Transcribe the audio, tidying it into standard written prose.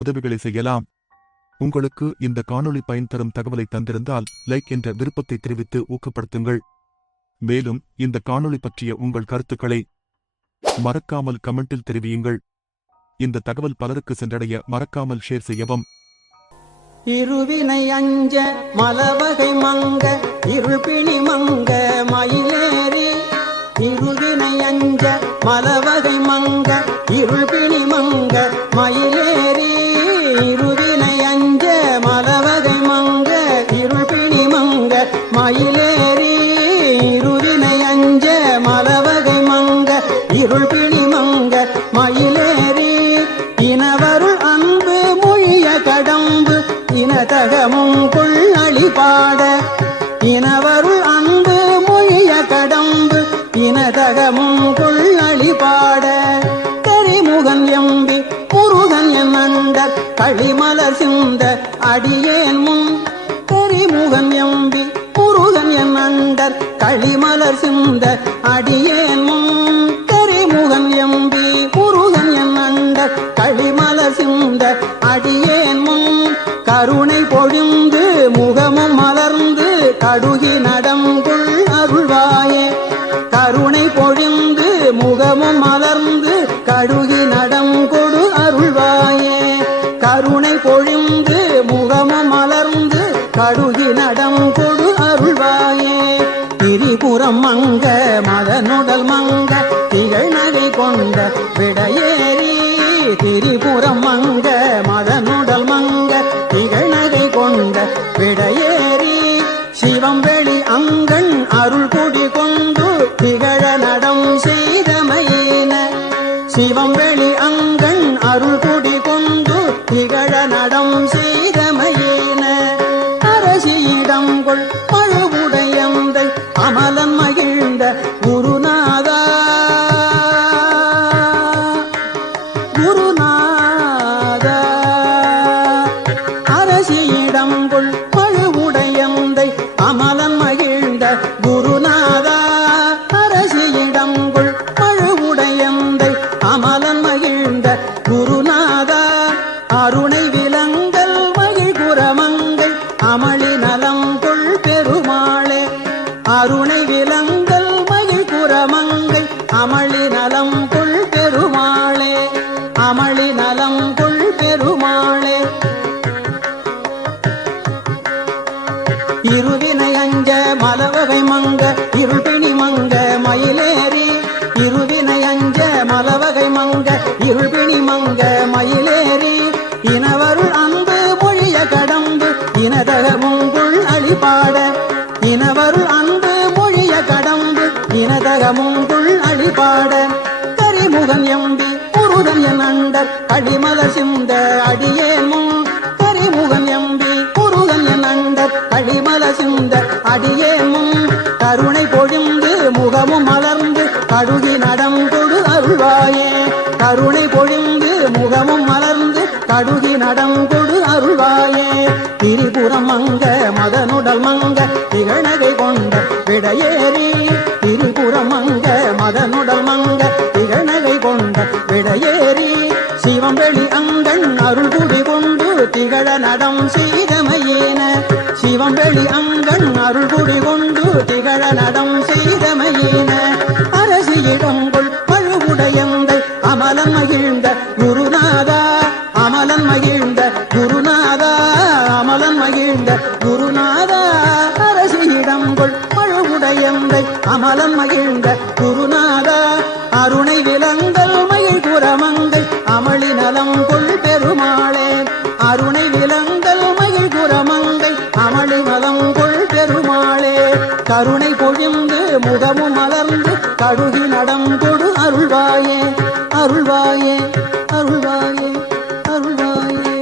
உதவிகளை செய்யலாம். உங்களுக்கு இந்த காணொளி பயன் தரும் தகவலை தந்திருந்தால் லைக் என்ற விருப்பத்தை தெரிவித்து ஊக்கப்படுத்துங்கள். மேலும் இந்த காணொளி பற்றிய உங்கள் கருத்துக்களை மறக்காமல் கமெண்டில் தெரிவியுங்கள். இந்த தகவல் பலருக்கு சென்றடைய மறக்காமல் ஷேர் செய்யவும். இருவினை அஞ்ச மலவகை மங்க இருள்பிணி மங்க மயிலேறி இருவினை அஞ்ச மலவகை மங்க இருள்பிணி மங்க மயிலேறி இருவினை அஞ்ச மலவகை மங்க இருள்பிணி மங்க மயிலேறி இருவினை அஞ்ச மலவகை மங்க இருள்பிணி மங்க மயிலேறி இனவருள் அன்பு மொழிய கடம்பு இனதகமும் கொள்ளளி பாட இனவருள் அன்பு மொழிய கடம்பு இனதகமும் கொள்ளளி பாட கரிமுகன் எம்பி முருகன் என் அண்டர் களிமலர் சிந்த அடியேன் முன் கரிமுகன் எம்பி முருகன் என் அண்டர் களிமலர் சிந்த அடியேன் முன் கரிமுகன் எம்பி முருகன் என் அண்டர் களிமலர் சிந்த அடியேன் முன் கருணை பொழிந்து முகமும் மலர்ந்து கடுகி நடங்குள் அருள்வாயே கருணை பொழிந்து முகமும் மலர்ந்து கடுகி நடங்கொடு அருள்வாயே கருணை பொழிந்து முகமும் மலர்ந்து கடுகி நடங்கொடு அருள்வாயே திரிபுரம் மங்க மதனுடல் மங்க திகழ் நகை கொண்ட விடையேறி திரிபுரம் மங்க மதனுடல் மங்க திகழ் நகை கொண்ட விடையேறி சிவம் வெளி அங்கண் அருள் குடி கொண்டு திகழ நடம் செய்தமையின சிவம் வெளி அங்கண் அருள் குடி கொண்டு திகழ நடம் செய்தமையின அரசியிடம் கொள் பழுவுடையந்தை அமலன் மகிழ்ந்த குருநாதா குருநாதா அரசியிடம் கொள் பழுவுடையந்தை அமலன் மகிழ்ந்த குருநாதா அரசியிடம் கொள் பழுவுடையந்தை அமலன் மகிழ்ந்த குருநாதா அருணை விலங்கல் மகிழ்குரமங்கை அமளி நலம் கொள் பெருமாளே அருணை விலங்கல் மகிழ்குரமங்கை அமளி நலம் கொள் பெருமாளே அமளி நலம் கொள் பெருமாளே இருவினை அஞ்ச மலவகை மங்க இருள்பிணி மங்க மயிலேறி இருவினை அஞ்ச மலவகை மங்க இருள்பிணி மங்க மயிலேறி இனவருள் அன்பு மொழிய கடம்பு இனதகமுங்குள் அழிபாட இனவருள் அன்பு மொழிய கடம்பு இனதகமுங்குள் அழிபாட கரிமுகன் எம்பி முருகன் என் அண்டர் களிமலர் சிந்த அடியேன் முன் கரிமுகன் எம்பி முருகன் என் அண்டர் களிமலர் சிந்த அடியேன் முன் கருணை பொழிந்து முகமும் மலர்ந்து கடுகி நடங்கொடு அருள்வாயே கருணை பொழிந்து முகமும் மலர்ந்து கடுகி நடங்கொடு அருள்வாயே திரிபுரம் மங்க மதனுடல் மங்க திகழ்நகை கொண்ட விடையேறி திரிபுரம் மங்க மதனுடல் மங்க திகழ்நகை கொண்ட விடையேறி சிவம் வெளி அங்கண் அருள் குடி கொண்டு திகழ நடம் செய்தமையேன சிவம் வெளி அங்கண் அருள் குடி கொண்டு திகழ நடம் செய்தமையேன அரசியிடம் கொள் பழுவுடையந்தை அமலன் மகிழ்ந்த குருநாதா அமலன் மகிழ்ந்த குருநாதா அமலன் மகிழ்ந்த குருநாதா அரசியிடம் கொள் பழுவுடையந்தை அமலன் மகிழ்ந்த குருநாதா அருணை விலங்கல் மகிழ் குரமங்கை அமளி நலம் கொள் பெருமாளே அருணை விலங்கல் மகிழ் குரமங்கை அமளி நலம் கொள் பெருமாளே கருணை பொழிந்து முகமும் மலர்ந்து கடுகி நடம் கொடு அருள்வாயே அருள்வாயே அருள்வாயே அருள்வாயே